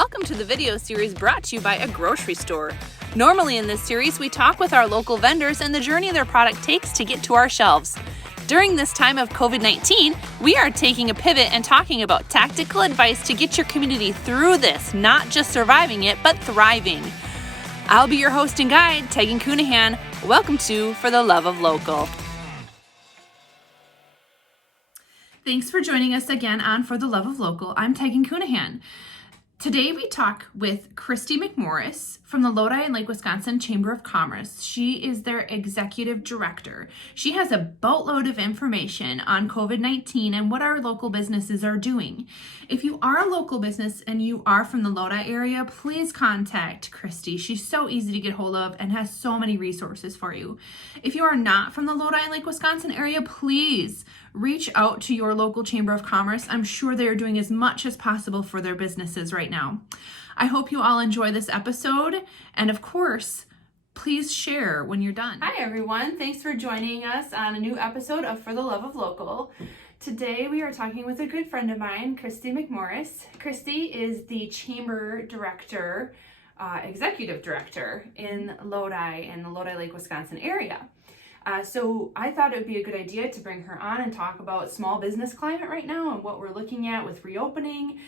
Welcome to the video series brought to you by a grocery store. Normally in this series, we talk with our local vendors and the journey their product takes to get to our shelves. During this time of COVID-19, we are taking a pivot and talking about tactical advice to get your community through this, not just surviving it, but thriving. I'll be your host and guide, Tegan Coonahan. Welcome to For the Love of Local. Thanks for joining us again on For the Love of Local. I'm Tegan Coonahan. Today we talk with Kristi McMorris from the Lodi and Lake Wisconsin Chamber of Commerce. She is their executive director. She has a boatload of information on COVID-19 and what our local businesses are doing. If you are a local business and you are from the Lodi area, please contact Christie. She's so easy to get hold of and has so many resources for you. If you are not from the Lodi and Lake Wisconsin area, please reach out to your local Chamber of Commerce. I'm sure they are doing as much as possible for their businesses right now. I hope you all enjoy this episode, and of course, please share when you're done. Hi everyone, thanks for joining us on a new episode of For the Love of Local. Today we are talking with a good friend of mine, Kristi McMorris. Kristi is the Chamber Director, Executive Director in Lodi and the Lodi Lake Wisconsin area. So I thought it would be a good idea to bring her on and talk about small business climate right now and what we're looking at with reopening.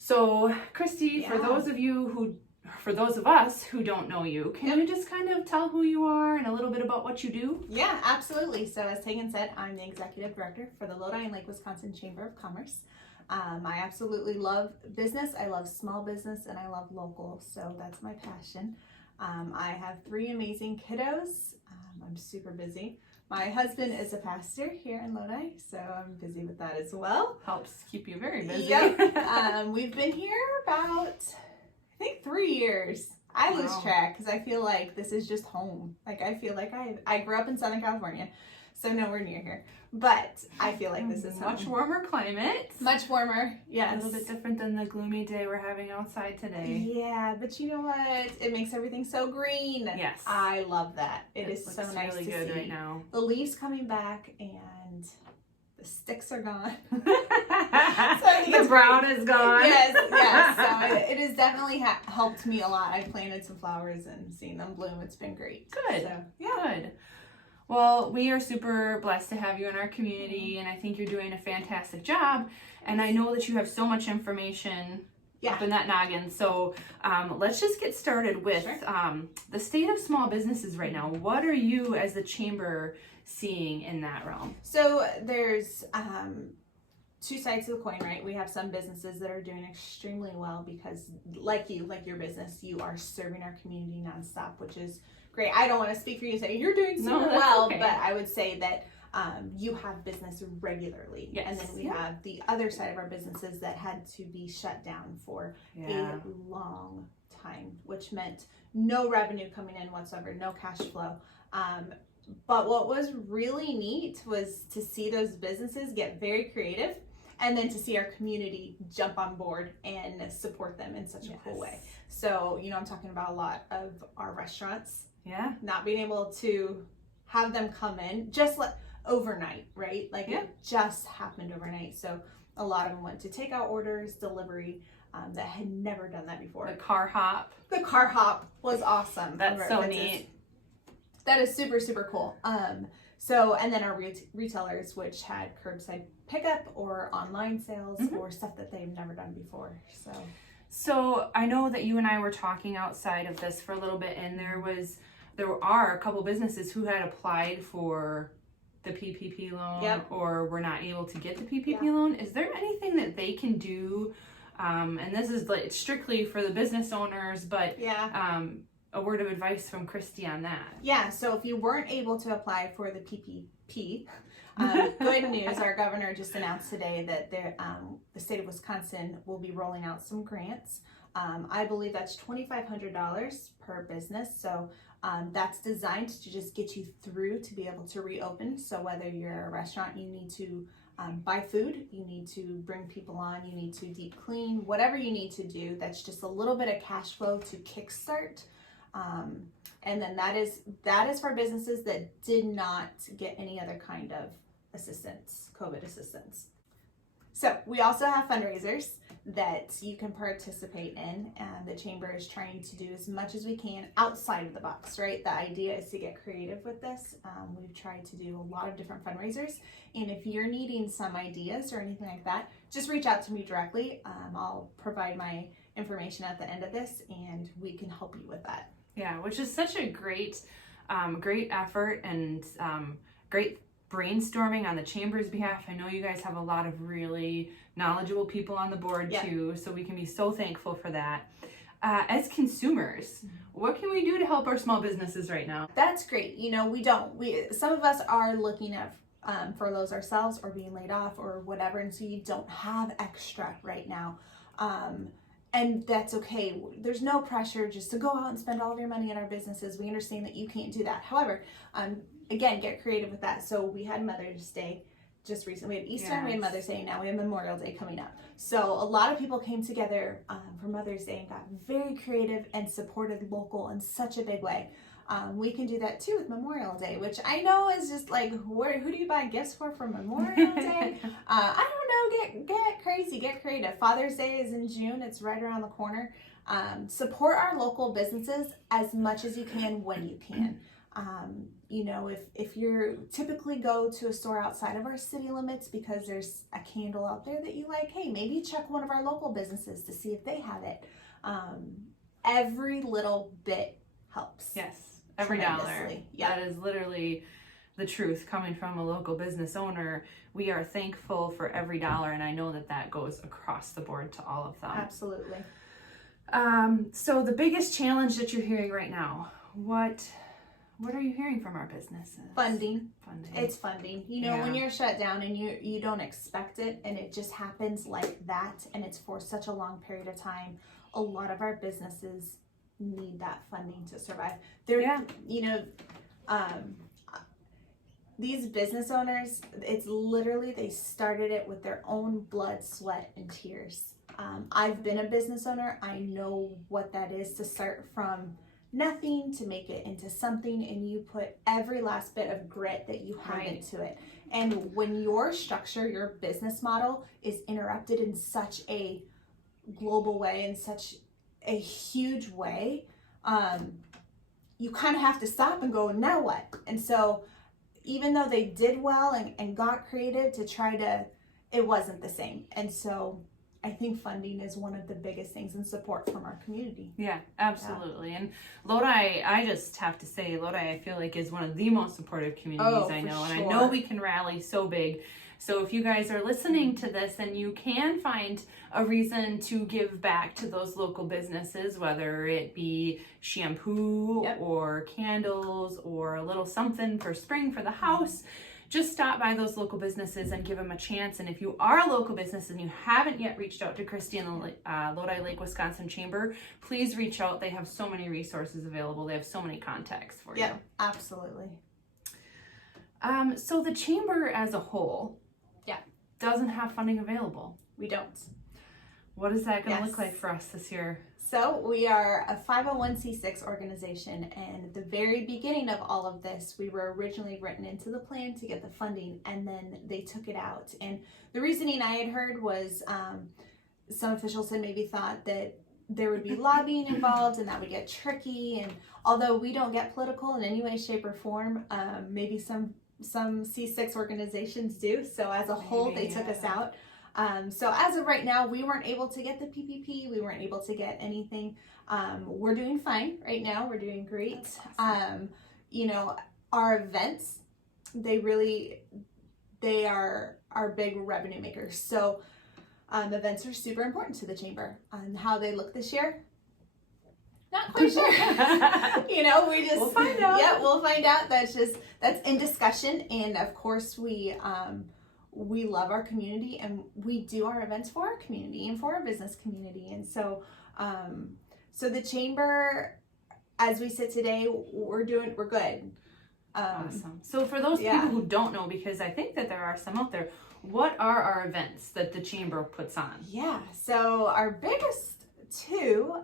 So Kristi, for those of us who don't know you, can you just kind of tell who you are and a little bit about what you do? Yeah, absolutely. So as Tegan said, I'm the executive director for the Lodi and Lake Wisconsin Chamber of Commerce. I absolutely love business. I love small business and I love local. So that's my passion. I have 3 amazing kiddos. I'm super busy. My husband is a pastor here in Lodi, so I'm busy with that as well. Helps keep you very busy. Yep. We've been here about, I think, 3 years. I lose track because I feel like this is just home. Like I feel like I grew up in Southern California, so nowhere near here. But I feel like this is much warmer climate. Much warmer, yes. A little bit different than the gloomy day we're having outside today. Yeah, but you know what? It makes everything so green. Yes. I love that. It is so nice really to good see right now. the leaves coming back and the sticks are gone. So the brown is gone. Yes. So it has definitely helped me a lot. I planted some flowers and seeing them bloom. It's been great. Good. So, Good. Well, we are super blessed to have you in our community, and I think you're doing a fantastic job. And I know that you have so much information up in that noggin. So let's just get started with the state of small businesses right now. What are you as the chamber seeing in that realm? So there's 2 sides to the coin, right? We have some businesses that are doing extremely well because like your business, you are serving our community nonstop, which is great. I don't want to speak for you and say you're doing super well, okay. But I would say that you have business regularly. Yes. And then we have the other side of our businesses that had to be shut down for a long time, which meant no revenue coming in whatsoever, no cash flow. But what was really neat was to see those businesses get very creative and then to see our community jump on board and support them in such a cool way. So, I'm talking about a lot of our restaurants. Yeah. Not being able to have them come in just overnight, right? Like it just happened overnight. So a lot of them went to takeout orders, delivery, that had never done that before. The car hop. The car hop was awesome. That's so neat. That is super, super cool. So, and then our retailers, which had curbside pickup or online sales or stuff that they've never done before. So I know that you and I were talking outside of this for a little bit, and there are a couple businesses who had applied for the PPP loan or were not able to get the PPP loan. Is there anything that they can do? And this is like strictly for the business owners, but a word of advice from Kristi on that. Yeah, so if you weren't able to apply for the PPP, good news, our governor just announced today that the state of Wisconsin will be rolling out some grants. I believe that's $2,500 per business. So that's designed to just get you through to be able to reopen. So whether you're a restaurant, you need to buy food, you need to bring people on, you need to deep clean, whatever you need to do, that's just a little bit of cash flow to kickstart. And then that is for businesses that did not get any other kind of assistance, COVID assistance. So we also have fundraisers that you can participate in, and the chamber is trying to do as much as we can outside of the box, right? The idea is to get creative with this. We've tried to do a lot of different fundraisers, and if you're needing some ideas or anything like that, just reach out to me directly. I'll provide my information at the end of this, and we can help you with that. Yeah, which is such a great effort and great brainstorming on the chamber's behalf. I know you guys have a lot of really knowledgeable people on the board too, so we can be so thankful for that. As consumers, what can we do to help our small businesses right now? That's great. You know, some of us are looking at furloughs ourselves or being laid off or whatever, and so you don't have extra right now. And that's okay. There's no pressure just to go out and spend all of your money in our businesses. We understand that you can't do that. However, again, get creative with that. So we had Mother's Day just recently. We had Easter and we had Mother's Day. Now we have Memorial Day coming up. So a lot of people came together for Mother's Day and got very creative and supported local in such a big way. We can do that too with Memorial Day, which I know is just like, who do you buy gifts for Memorial Day? I don't know, get crazy, get creative. Father's Day is in June, it's right around the corner. Support our local businesses as much as you can when you can. You know, if you typically go to a store outside of our city limits because there's a candle out there that you like, hey, maybe check one of our local businesses to see if they have it. Every little bit helps. Yes. Every dollar. Yeah. That is literally the truth coming from a local business owner. We are thankful for every dollar, and I know that goes across the board to all of them. Absolutely. So the biggest challenge that you're hearing right now, what are you hearing from our businesses? Funding. It's funding. You know, when you're shut down and you don't expect it and it just happens like that and it's for such a long period of time, a lot of our businesses need that funding to survive. You know, these business owners, it's literally, they started it with their own blood, sweat, and tears. I've been a business owner. I know what that is to start from nothing to make it into something, and you put every last bit of grit that you have into it. And when your structure, your business model is interrupted in such a global way, in such a huge way, you kind of have to stop and go, now what? And so even though they did well and got creative to try to, it wasn't the same. And so I think funding is one of the biggest things, and support from our community. Yeah, absolutely. And Lodi, I just have to say, Lodi, I feel like is one of the most supportive communities I know. And I know we can rally so big. So if you guys are listening to this and you can find a reason to give back to those local businesses, whether it be shampoo or candles or a little something for spring for the house, just stop by those local businesses and give them a chance. And if you are a local business and you haven't yet reached out to Christie and the Lodi Lake Wisconsin Chamber, please reach out. They have so many resources available. They have so many contacts for you. Yeah, absolutely. So the chamber as a whole doesn't have funding available. We don't. What is that going to look like for us this year? So we are a 501c6 organization, and at the very beginning of all of this, we were originally written into the plan to get the funding, and then they took it out. And the reasoning I had heard was some officials had maybe thought that there would be lobbying involved and that would get tricky. And although we don't get political in any way, shape, or form, maybe some C6 organizations do. So as a whole, they took us out. So as of right now, we weren't able to get the PPP. We weren't able to get anything. We're doing fine right now. We're doing great. Awesome. You know, our events, they are our big revenue makers. So events are super important to the chamber. How they look this year, not quite sure. You know, we'll find out. Yeah, we'll find out. That's in discussion. And of course, we love our community, and we do our events for our community and for our business community. And so, so the chamber, as we sit today, we're good. Awesome. So for those people who don't know, because I think that there are some out there, what are our events that the chamber puts on? Yeah. So our biggest two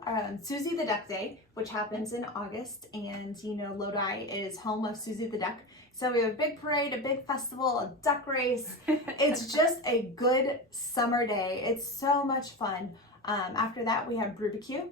Susie the Duck Day, which happens in August, and you know Lodi is home of Susie the Duck. So we have a big parade, a big festival, a duck race. It's just a good summer day. It's so much fun. After that, we have Brubecue,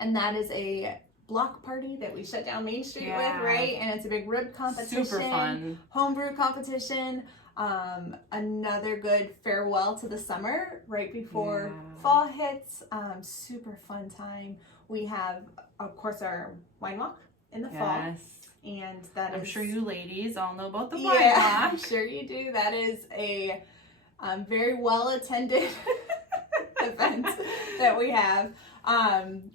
and that is a block party that we shut down Main Street with, right? And it's a big rib competition, super fun, homebrew competition. Another good farewell to the summer right before fall hits. Super fun time. We have, of course, our wine walk in the fall. And that I'm sure you ladies all know about the wine walk. I'm sure you do. That is a very well attended event that we have.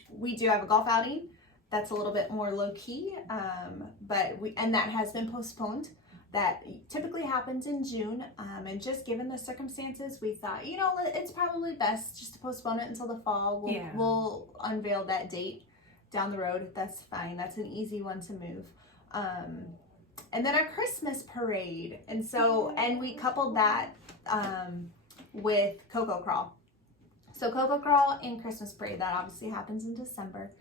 We do have a golf outing that's a little bit more low key, and that has been postponed. That typically happens in June, and just given the circumstances, we thought, you know, it's probably best just to postpone it until the fall. We'll unveil that date down the road. That's fine. That's an easy one to move. And then our Christmas parade, and we coupled that with Cocoa Crawl. So Cocoa Crawl and Christmas parade, that obviously happens in December.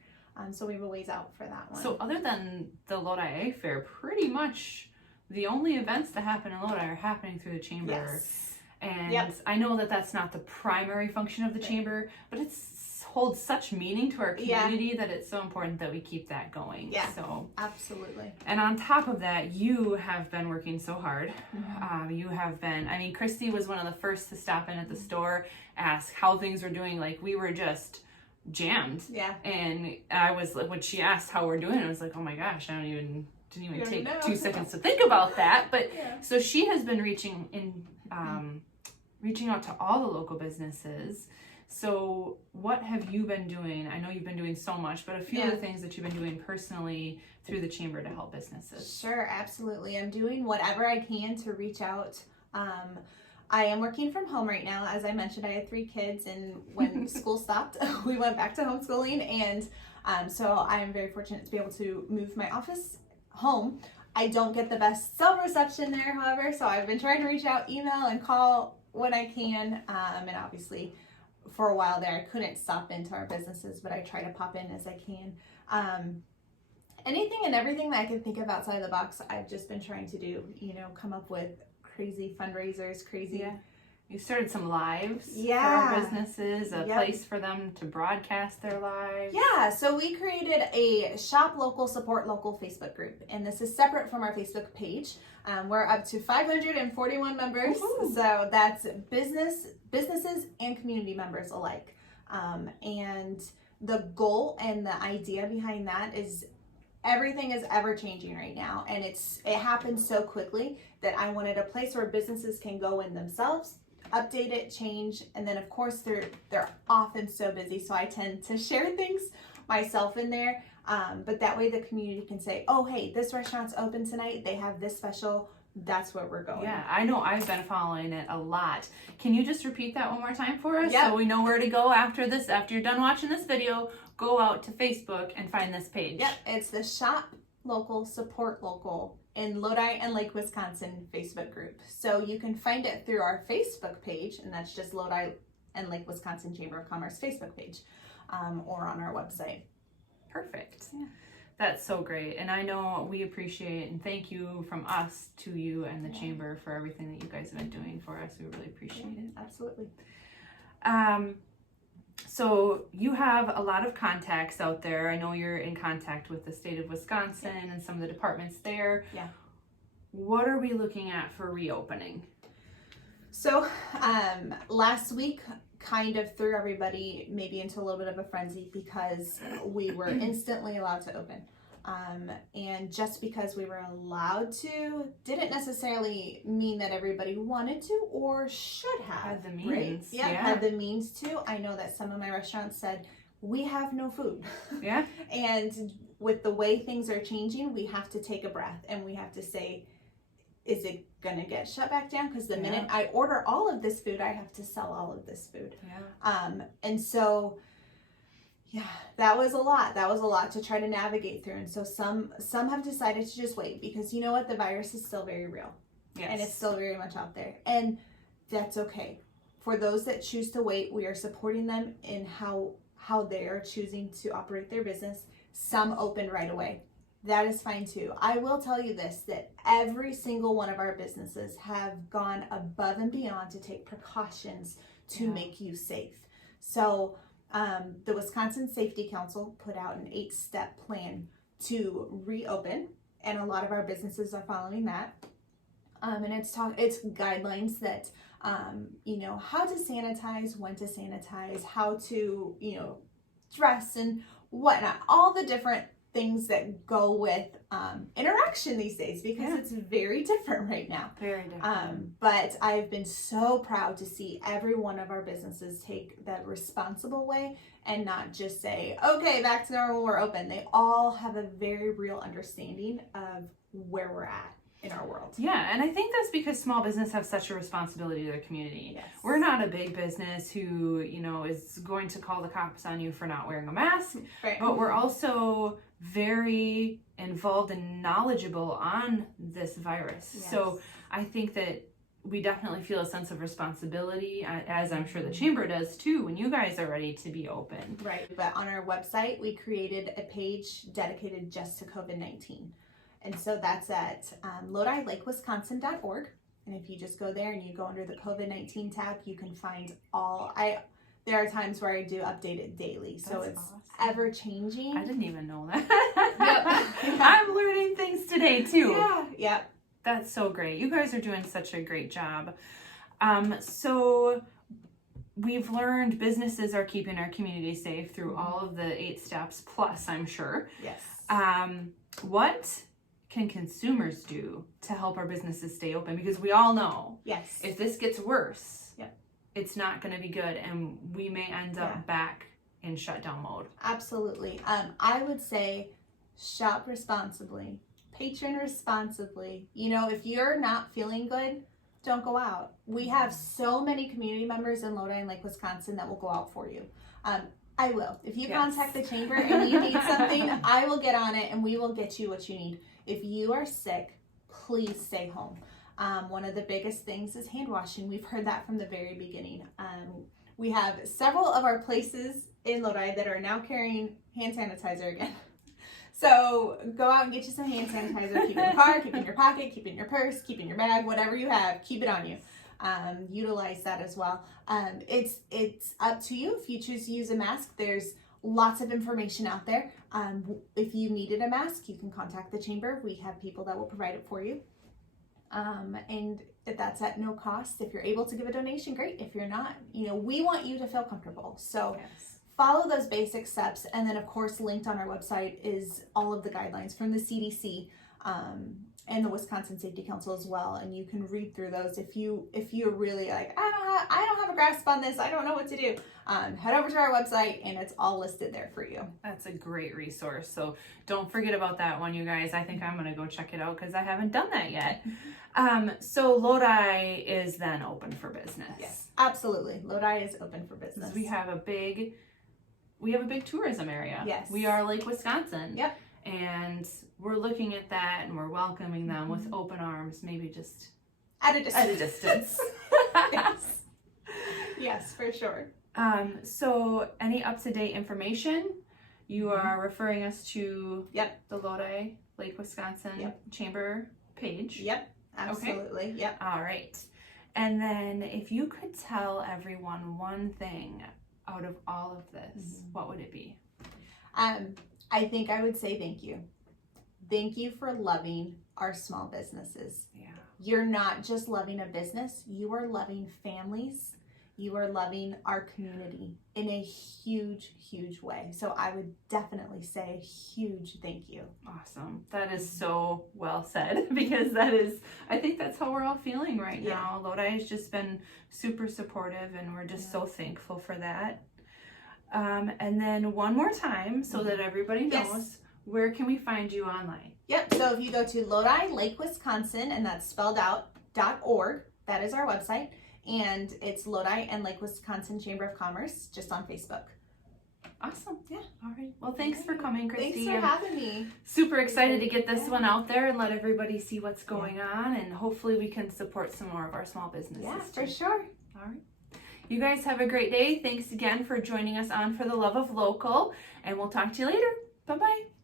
So we have a ways out for that one. So other than the Lodi Egg Fair, pretty much the only events that happen in Lodi are happening through the chamber. Yes. And I know that that's not the primary function of the chamber, but it holds such meaning to our community that it's so important that we keep that going. Yeah, so absolutely. And on top of that, you have been working so hard. You have been, I mean, Christie was one of the first to stop in at the store, ask how things were doing. Like, we were just jammed. Yeah. And I was like, when she asked how we're doing, I was like, oh my gosh, didn't even take 2 seconds to think about that. But so she has been reaching out to all the local businesses. So what have you been doing? I know you've been doing so much, but a few of the things that you've been doing personally through the chamber to help businesses. Sure, absolutely. I'm doing whatever I can to reach out. I am working from home right now. As I mentioned, I had 3 kids, and when school stopped, we went back to homeschooling. And so I am very fortunate to be able to move my office home. I don't get the best cell reception there, however, so I've been trying to reach out, email, and call when I can. And obviously, for a while there, I couldn't stop into our businesses, but I try to pop in as I can. Anything and everything that I can think of outside the box, I've just been trying to do, come up with crazy fundraisers, You started some lives for our businesses, a place for them to broadcast their lives. Yeah, so we created a Shop Local, Support Local Facebook group, and this is separate from our Facebook page. We're up to 541 members, so that's businesses and community members alike. And the goal and the idea behind that is everything is ever changing right now, and it happens so quickly that I wanted a place where businesses can go in themselves, update it, change, and then of course they're often so busy, so I tend to share things myself in there, but that way the community can say, oh hey, this restaurant's open tonight, they have this special, that's where we're going. Yeah, I know I've been following it a lot. Can you just repeat that one more time for us? Yep. So we know where to go after you're done watching this video, go out to Facebook and find this page. Yep, it's the Shop Local, Support Local in Lodi and Lake, Wisconsin Facebook group. So you can find it through our Facebook page, and that's just Lodi and Lake, Wisconsin Chamber of Commerce Facebook page, or on our website. Perfect. Yeah. That's so great. And I know we appreciate and thank you from us to you and the chamber for everything that you guys have been doing for us. We really appreciate it. Absolutely. So you have a lot of contacts out there. I know you're in contact with the state of Wisconsin and some of the departments there. Yeah. What are we looking at for reopening? So last week kind of threw everybody maybe into a little bit of a frenzy because we were instantly allowed to open. And just because we were allowed to didn't necessarily mean that everybody wanted to or should have. Had the means. Right? Yeah, had the means to. I know that some of my restaurants said, we have no food. Yeah. And with the way things are changing, we have to take a breath and we have to say, is it going to get shut back down? Because the minute I order all of this food, I have to sell all of this food. Yeah. And so, yeah, that was a lot. That was a lot to try to navigate through. And so some have decided to just wait because you know what? The virus is still very real. Yes. And it's still very much out there. And that's okay. For those that choose to wait, we are supporting them in how they are choosing to operate their business. Some open right away. That is fine too. I will tell you this, that every single one of our businesses have gone above and beyond to take precautions to make you safe. So the Wisconsin Safety Council put out an 8-step plan to reopen, and a lot of our businesses are following that. And it's guidelines that, how to sanitize, when to sanitize, how to, dress and whatnot, all the different things that go with interaction these days, because it's very different right now. Very different. But I've been so proud to see every one of our businesses take that responsible way and not just say, okay, back to normal, we're open. They all have a very real understanding of where we're at in our world. Yeah, and I think that's because small business have such a responsibility to their community. Yes. We're not a big business who, is going to call the cops on you for not wearing a mask, Right. but we're also very involved and knowledgeable on this virus. Yes. So I think that we definitely feel a sense of responsibility, as I'm sure the chamber does too, when you guys are ready to be open. Right, but on our website, we created a page dedicated just to COVID-19. And so that's at LodiLakeWisconsin.org. And if you just go there and you go under the COVID-19 tab, you can find there are times where I do update it daily. So That's it's awesome. ever changing. I didn't even know that. Yep. I'm learning things today too. Yeah. Yep. That's so great. You guys are doing such a great job. So we've learned businesses are keeping our community safe through all of the 8 steps plus, I'm sure. Yes. What can consumers do to help our businesses stay open? Because we all know Yes. if this gets worse, Yep. it's not going to be good, and we may end up back in shutdown mode. Absolutely. I would say shop responsibly, patron responsibly. If you're not feeling good, don't go out. We have so many community members in Lodi and Lake Wisconsin that will go out for you. I will. If you contact the chamber and you need something, I will get on it and we will get you what you need. If you are sick, please stay home. One of the biggest things is hand washing. We've heard that from the very beginning. We have several of our places in Lodi that are now carrying hand sanitizer again. So go out and get you some hand sanitizer. Keep it in the car, keep it in your pocket, keep it in your purse, keep it in your bag, whatever you have, keep it on you. Utilize that as well. It's up to you. If you choose to use a mask, there's lots of information out there. If you needed a mask, you can contact the chamber. We have people that will provide it for you. And that's at no cost. If you're able to give a donation, great. If you're not, we want you to feel comfortable. So follow those basic steps. And then of course, linked on our website is all of the guidelines from the CDC, and the Wisconsin Safety Council as well. And you can read through those. If you're really like, I don't have a grasp on this, I don't know what to do, head over to our website and it's all listed there for you. That's a great resource. So don't forget about that one, you guys. I think I'm going to go check it out because I haven't done that yet. So Lodi is then open for business. Yes, absolutely. Lodi is open for business. We have a big tourism area. Yes. We are Lake Wisconsin. Yep. And we're looking at that and we're welcoming them with open arms, maybe just at a distance. Yes. Yes, for sure. So any up-to-date information, you are referring us to the Lodi Lake Wisconsin Chamber page. Yep, absolutely. Okay. Yep. All right. And then if you could tell everyone one thing out of all of this, what would it be? I think I would say thank you. Thank you for loving our small businesses. Yeah. You're not just loving a business, you are loving families. You are loving our community in a huge, huge way. So I would definitely say a huge thank you. Awesome. That is so well said, because I think that's how we're all feeling right now. Lodi has just been super supportive and we're just so thankful for that. And then one more time, so that everybody knows, where can we find you online? Yep, so if you go to Lodi, Lake Wisconsin, and that's spelled out, .org, that is our website, and it's Lodi and Lake Wisconsin Chamber of Commerce, just on Facebook. Awesome. Yeah. All right. Well, thanks for coming, Christie. Thanks for having me. Super excited to get this one out there and let everybody see what's going on, and hopefully we can support some more of our small businesses. Yeah, too. for sure. All right. You guys have a great day. Thanks again for joining us on For the Love of Local, and we'll talk to you later. Bye-bye.